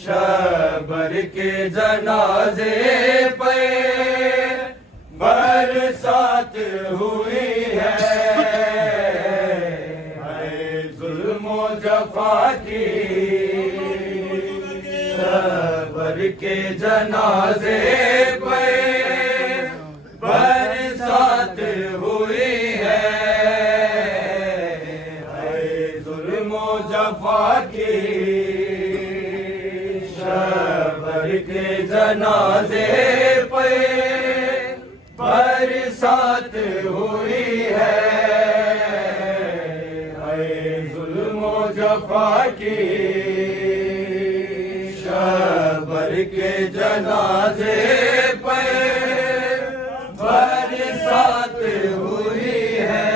शबर के जनाजे पे बरसात हुई है जुल्मो जफा की। शबर के जनाजे पे बरसात हुई है जुल्मो जफा की। शबर के जनाजे पे बरसात हुई है जुल्मो जफा की। शबर के जनाजे पे बरसात हुई है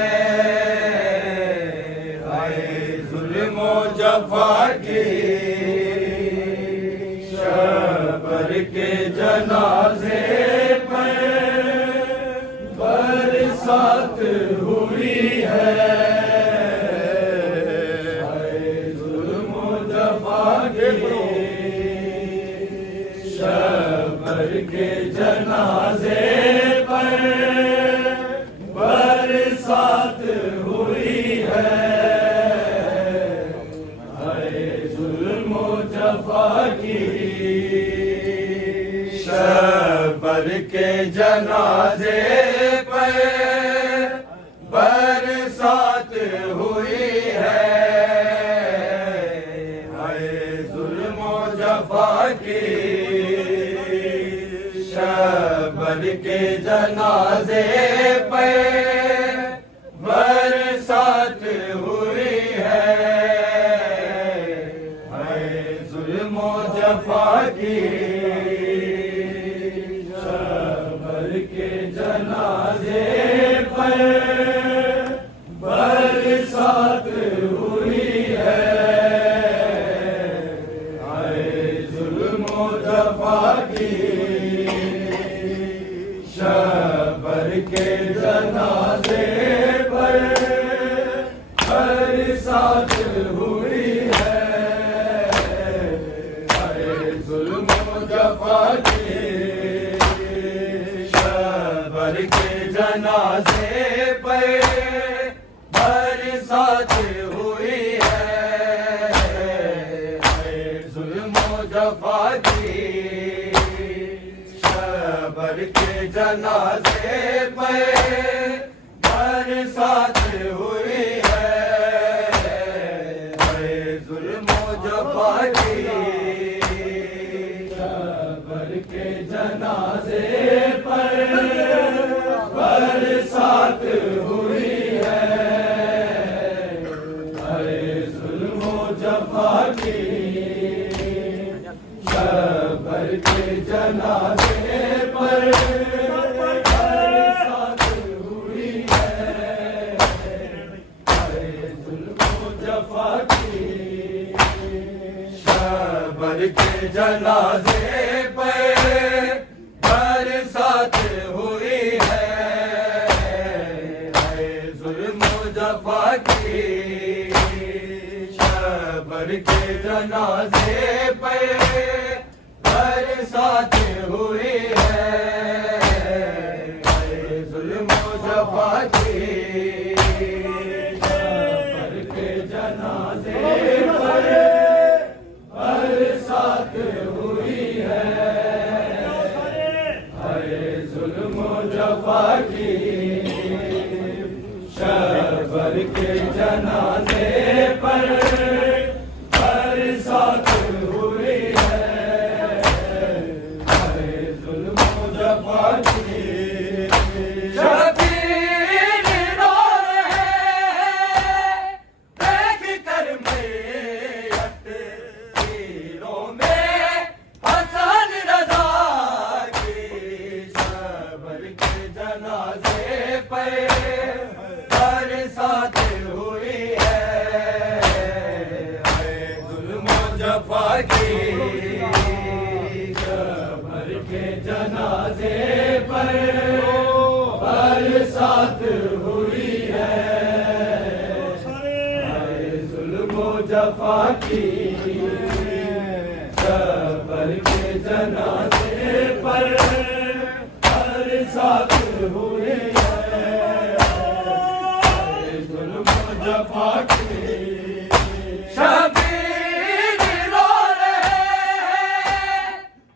जुल्मो जफा की। शबर के जनाजे पे बरसात हुई है जुल्मो जफा की। शबर के जनाजे पे बरसात हुई है जुल्मो जफा की। शबर के जनाजे पे बरसात हुई है जुल्मो जफा की। शबर के जनाजे पे बरसात हुई है जुल्मो जफा की। शबर के जनाजे पे बरसात हुई है जुल्मो जफा की। शबर के जनाजे पर बरसात हुई है जुल्मो जफा की। शबर के जनाजे पे बरसात हुई है जुल्मो जफा की। शबर के जनाजे पे बरसात हुई है जुल्मो जफा की। शबर के जनाजे पर बरसात हुई है जुल्मो जफा की। शबर के जनाजे पर जनाजे पर बरसात हुई है, जुल्म जफा की शबर के जनाजे पर बरसात हुई है, जुल्म जफा की शबर के जनाजे पर बरसात हुई है, जुल्म जफा की शबर के जनाजे पर बरसात हुई है, जुल्म जफा की शबीर रो रहे देख कर मैयत तीरों में हसन रजा की शबर के जनाजे पर बरसात हुई है, जुल्म जफा की शबर के जनाजे पर बरसात हुई है, जुल्म जफा की शबर के जनाजे पर बरसात हुई है, जुल्म जफा की शबीर रो रहे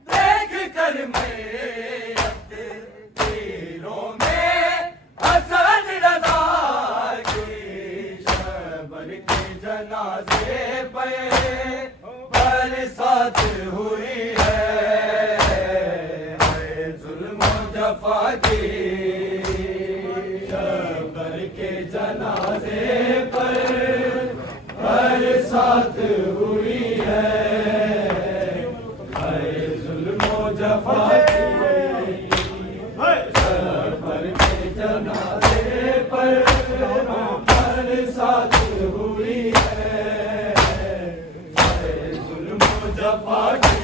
देख कर मैयत तीरों में हसन रजा की शबर के जनाजे पर बरसात हुई है, जुल्म जफा की शबर के जनाजे पर बरसात हुई है, जुल्म जफा की शबर के जनाजे पर बरसात हुई है, जुल्म जफा की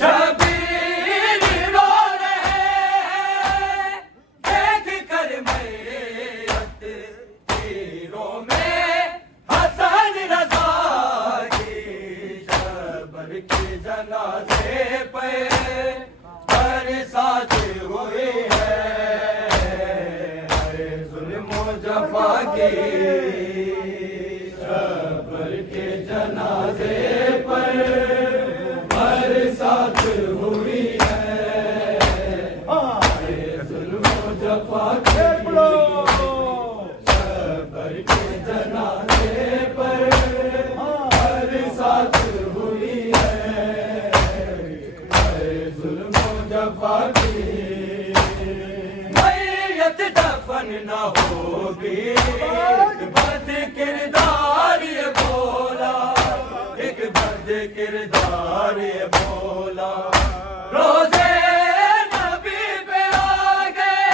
शबीर रो रहे देख कर मैयत तीरों में हसन रजा की शबर के जनाजे पर बरसात हुई है, जुल्म जफा की शबर के जनाजे पर बरसात हुई है, जुल्म जफा की शबर के जनाजे पर बरसात हुई है, जुल्म जफा की मैयत दफन न होगी एक बद किरदार ये बोला, एक बद किरदार ये बोला, रोजे नबी पे आ गए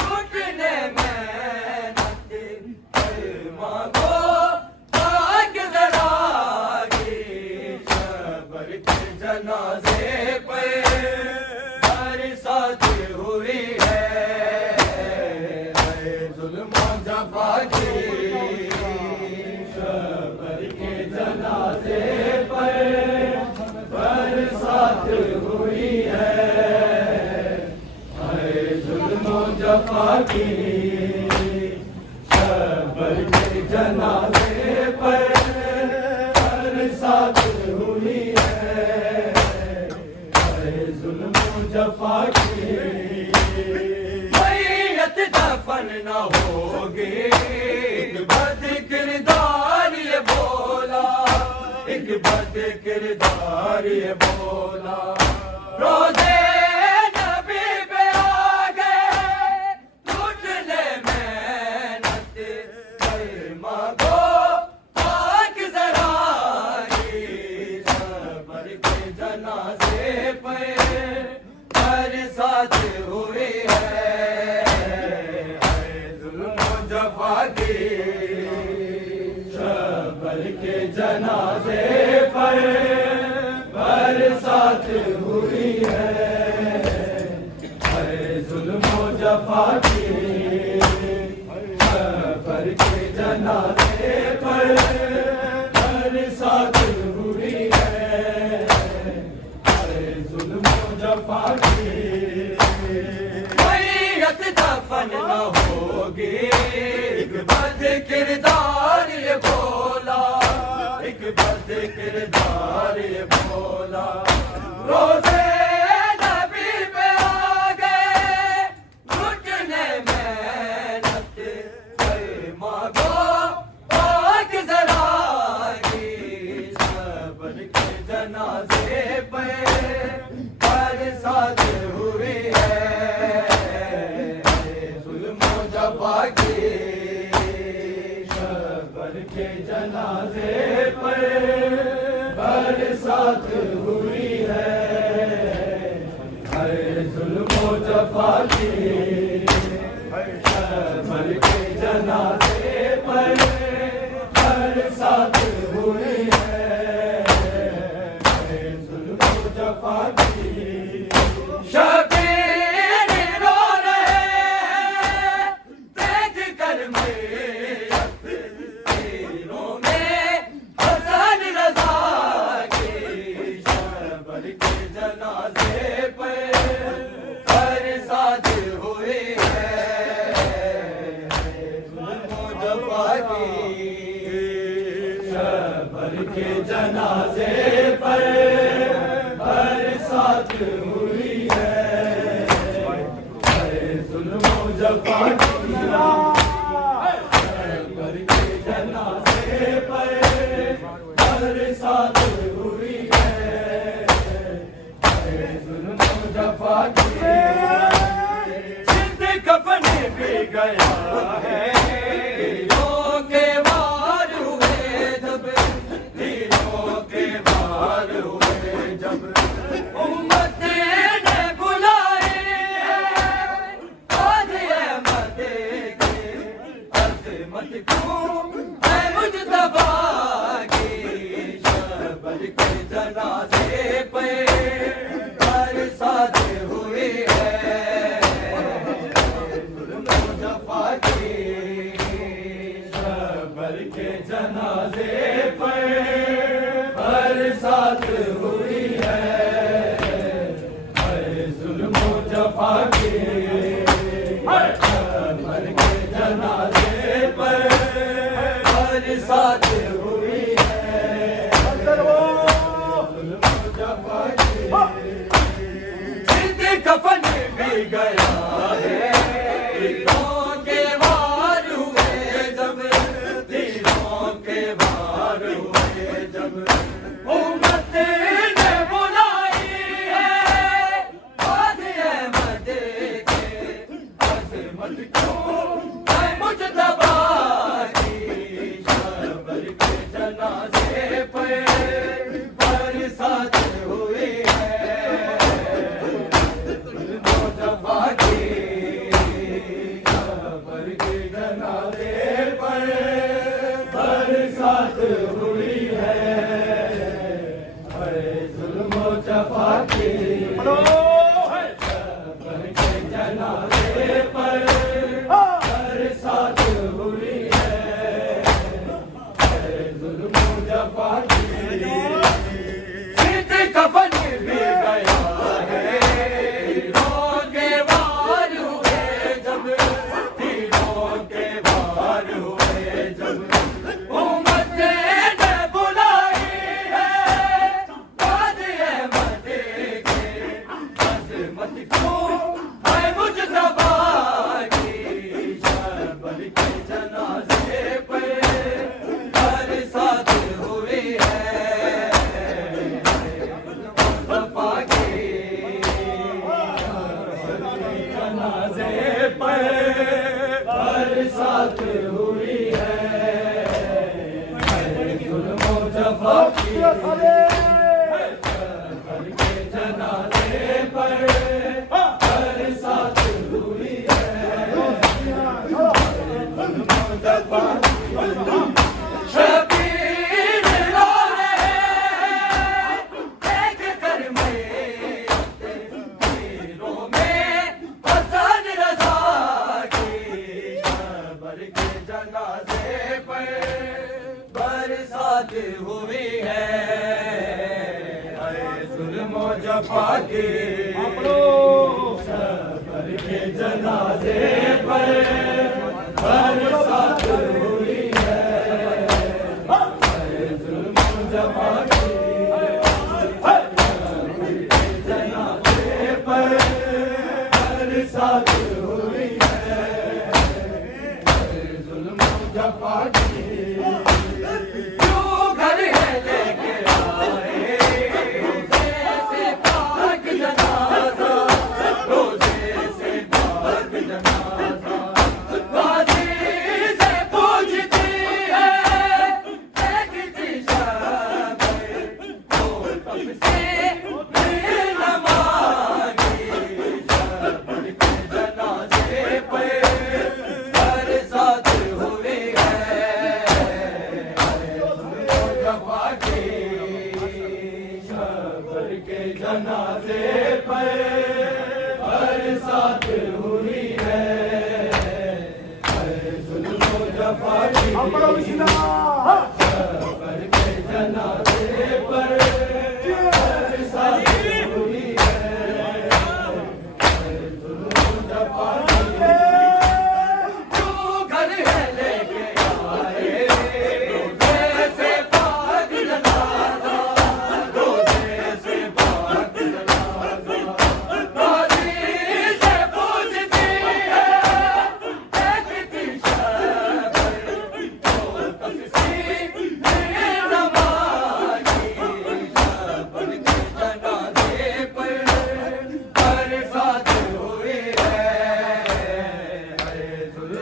लूटने मेहनत मांगो ताक जरा की शबर के जनाजे पर बरसात हुई है, जुल्म जफा की शबर के जनाजे पर बरसात हुई है, जुल्म जफा की शबर के जनाजे पर बरसात हुई है, जुल्म जफा की मैयत दफन न होगी एक बद किरदार ये बोला, एक बद किरदार ये बोला, रोजे नबी पे आ गए लूटने मेहनत मांगो ताक जरा की शबर के जनाजे पर बरसात हुई है, जुल्म जफा की शबर के जनाजे पर जफा की शबर के जनाजे पर हर साथ हुई है जुल्म जफा की मैयत दफन न होगी एक बद किरदार ये बोला एक बद किरदार ये बोला रोजे नबी पे आ गए घुटने मेहनत कर मांगो पाक जरा की शबर के जनाजे पे हर साथ हुई है जुल्म जफा की शबर के जनाजे पर हर साथ हुई है हर जुल्म जफा की शबर के जनाजे पर हर साथ हुई है हर जुल्म जफा की शबीर रो रहे देख कर मैयत तीरों में हसन रजा की शबर के जनाजे पे हर साथ हुई है जुल्म जफा की शबर के जनाजे पर हर साथ हुई है हर जुल्म जफा की शबर के जनाजे पर हर साथ हुई है हर जुल्म जफा की जिंद कफन भी गया है तीरों के वार हुए जब तीरों के वार हुए जब उम्मत ने बुलाए आज अहमद के अज़मत क्यों है मुजतबा की शबर के जनाजे पे हर साथ हुई है जुल्म जफा की शबर के जनाजे पर हर साथ हुई है हर जुल्म जफा की शबर के जनाजे पर हर साथ हुई है जुल्म जफा की जिंद कफन भी गया है तीरों के वार हुए जब तीरों के वार हुए जब उम्मत ने बुलाई है आज अहमद के अज़मत क्यों है मुजतबा की शबर के जनाजे पे हर साथ हुई है जुल्म जफा की शबर के जनाजे पर हर साथ हुई है हर जुल्म जफा की शबर के जनाजे पर हर साथ हुई है हर जुल्म जफा की जिंद कफन भी गया है तीरों के वार हुए जब तीरों के वार हुए जब उम्मत ने बुलाई है आज अहमद के अज़मत क्यों है मुजतबा की शबर के जनाजे पे हर साथ हुई है जफा की जनाजे पर हर साथ हुई है हर जुल्म जफा की शबर के जनाजे पर हर साथ हुई है जुल्म जफा की शबीर रो रहे देख कर मैयत तीरों में हसन रजा मुजफ्फा की शबर के जनाजे पर बरसात हुई है जुल्म मुजफ्फा की जनाजे पर बरसात हुई है जुल्म मुजफ्फा की जनाजे पर बरसात हुई है जुल्म मुजफ्फा की शबर के जनाजे पर बरसात हुई है जुल्म मुजफ्फा की जो घर है लेके आए से पाक जनाजा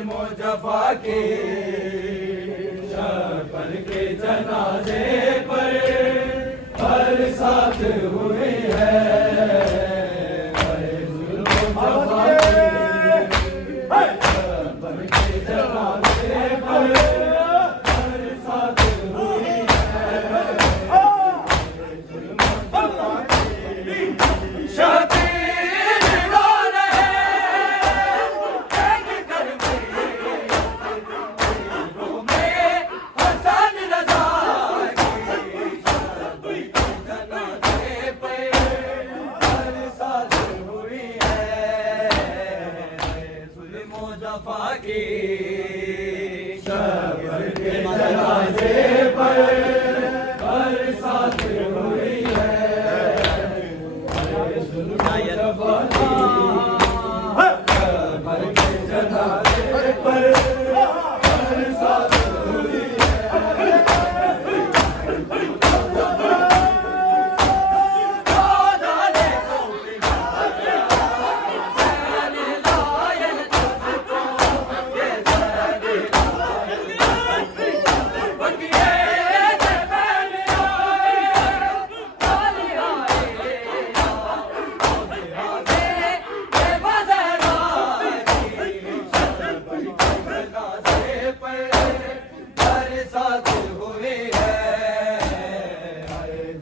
मुजफ्फा की शबर के जनाजे पर बरसात हुई है जुल्म मुजफ्फा की शबर के जनाजे पर बरसात हुई है जुल्म मुजफ्फा की शबीर रो रहे मुजफ्फा की शबर के जनाजे पर बरसात हुई है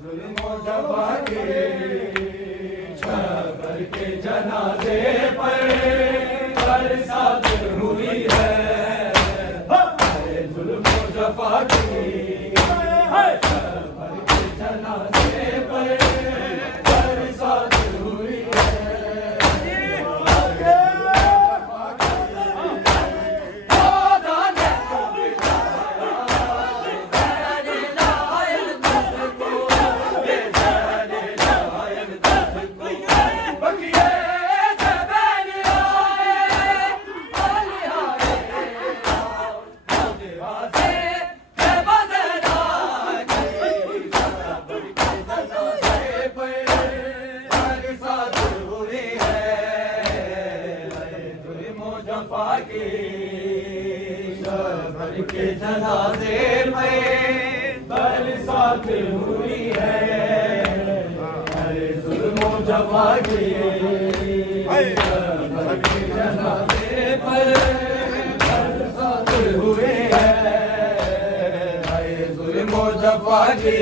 जुल्म मुजफ्फा की शबर के जनाजे पर बरसात हुई शबर के जनाजे पर बरसात हुई है जुल्म मुजफ्फा की शबर के जनाजे पर बरसात हुई है मुजफ्फा की शबर के जनाजे में बरसात हुई है जुल्म मुजफ्फा की शबर के जनाजे पर बरसात हुई है जुल्म मुजफ्फा की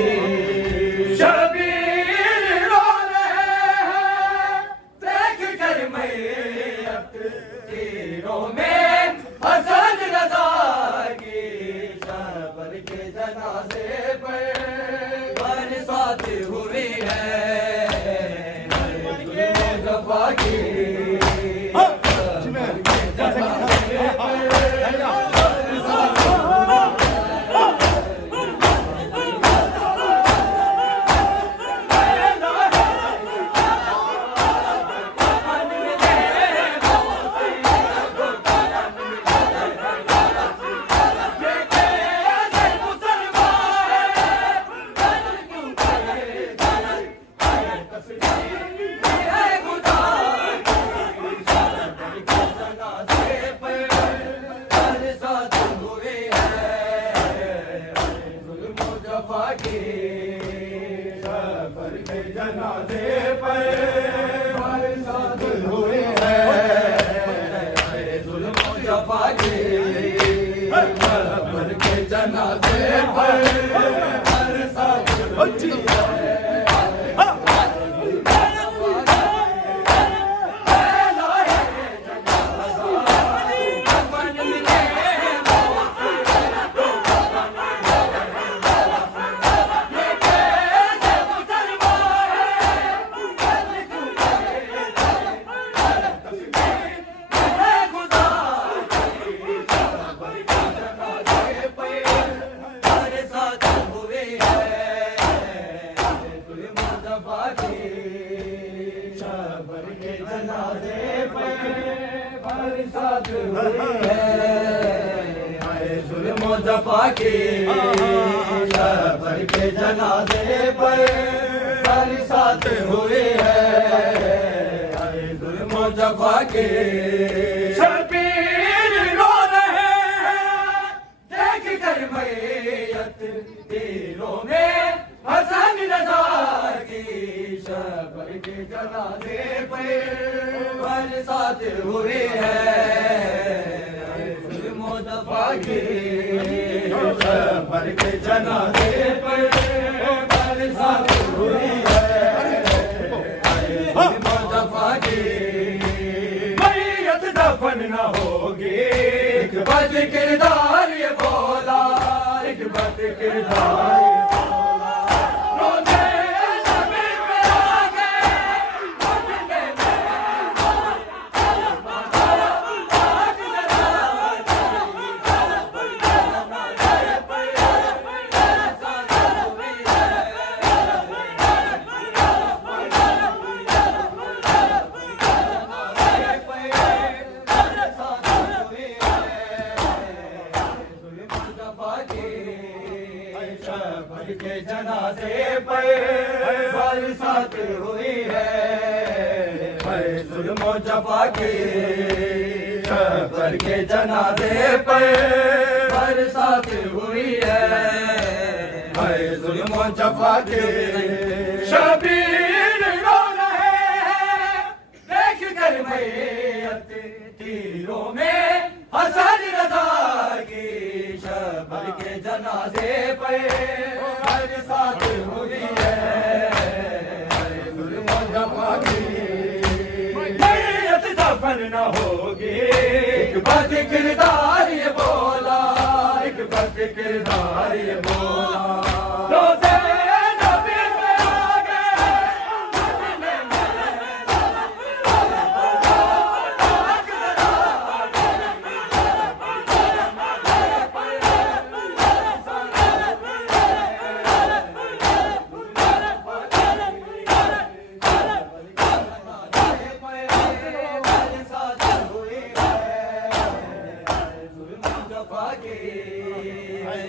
शबीर रो रहे हैं देख कर मैयत तीरों में हसन रजा की शबर के जनाजे पर बरसात हुई है जनाजे पे बरसात हुई है जुल्म जफा की शहर के जनाजे पे बरसात हुई है जुल्म जफा की शहर के जनाजे पे बरसात हुई है जफा की शहर के जनाजे पर बरसात हुई है जुल्म जफा के शबीर रो रहे हैं देख कर मैयत दिलों में हसन रजा की शहर के जनाजे पर बरसात हुई है जफा की शहर के जनाजे पर बरसात हुई है जफा की मैयत दफन न होगी एक बद किरदार ये बोला एक बद किरदार के जनाजे पर बरसात हुई है जुल्म जफा की शहर के जनाजे पर बरसात हुई है जुल्म जफा की शबीर रो रहे हैं देख कर मैयत तीरों में हसन रजा की शहर के जनाजे पर बरसात हुई है जुल्म जफा की मैयत दफन न होगी एक बद किरदार ये बोला एक बद किरदार ये बोला रोज़े नबी पे आ गए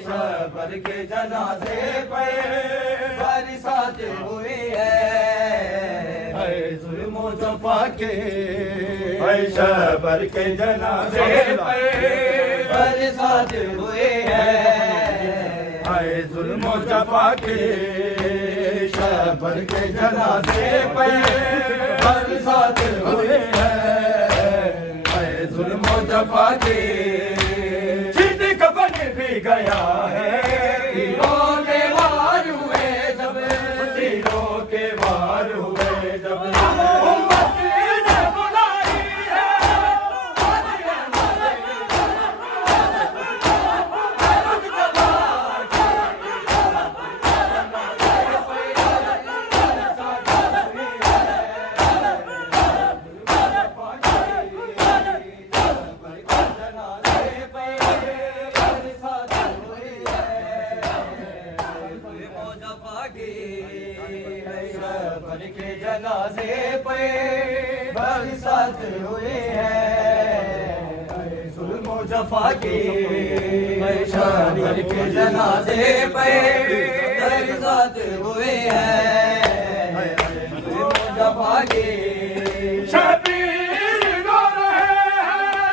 शहर के जनाजे पे बरसात हुई है जुल्म जफा के शहर के जनाजे पे बरसात हुई है जुल्म जफा के शहर के जनाजे पे बरसात हुई है जुल्म जफा के भी गया है तीरों के वार हुए जब तीरों के वार हुए जब उम्मत ने बुलाई है के जनाजे पे बरसात हुई है जुल्म जफा की शहर के जनाजे पे बरसात हुई है जुल्म जफा की शबीर रो रहे हैं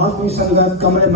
माफी संगत कमरे में